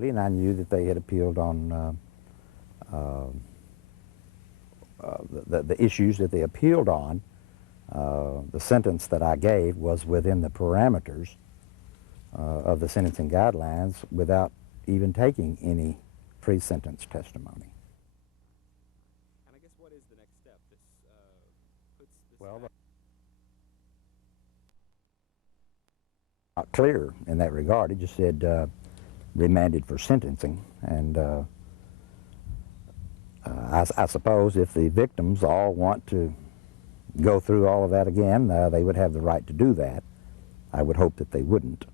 And I knew that they had appealed on the issues that they appealed on. The sentence that I gave was within the parameters of the sentencing guidelines without even taking any pre-sentence testimony. And I guess what is the next step? This puts this Well, not clear in that regard. It just said remanded for sentencing, and I suppose if the victims all want to go through all of that again, they would have the right to do that. I would hope that they wouldn't.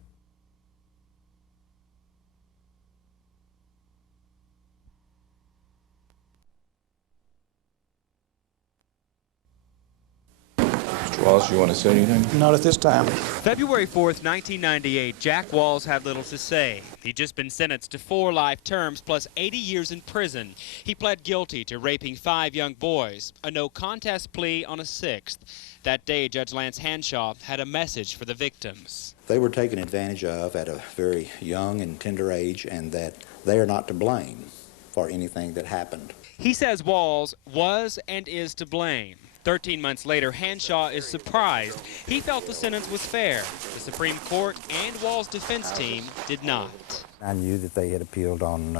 Mr. Wallace, you want to say anything? Not at this time. February 4th, 1998, Jack Walls had little to say. He'd just been sentenced to 4 life terms plus 80 years in prison. He pled guilty to raping 5 young boys, a no-contest plea on a 6th. That day, Judge Lance Hanshaw had a message for the victims. They were taken advantage of at a very young and tender age, and that they are not to blame for anything that happened. He says Walls was and is to blame. 13 months later, Hanshaw is surprised. He felt the sentence was fair. The Supreme Court and Walls' defense team did not. I knew that they had appealed on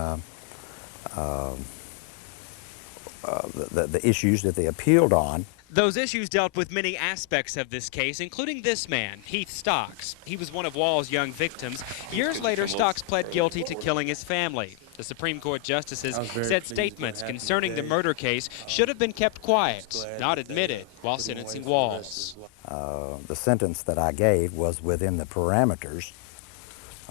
the issues that they appealed on. Those issues dealt with many aspects of this case, including this man, Heath Stocks. He was one of Walls' young victims. Years later, Stocks pled guilty to killing his family. The Supreme Court justices said statements concerning the murder case should have been kept quiet, not admitted, while sentencing Walls. The sentence that I gave was within the parameters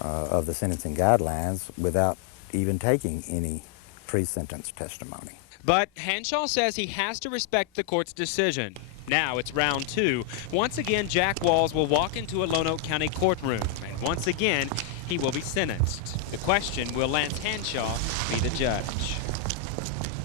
of the sentencing guidelines without even taking any pre-sentence testimony. But Hanshaw says he has to respect the court's decision. Now it's round 2. Once again, Jack Walls will walk into a Lonoke County courtroom, and once again, he will be sentenced. The question, will Lance Hanshaw be the judge?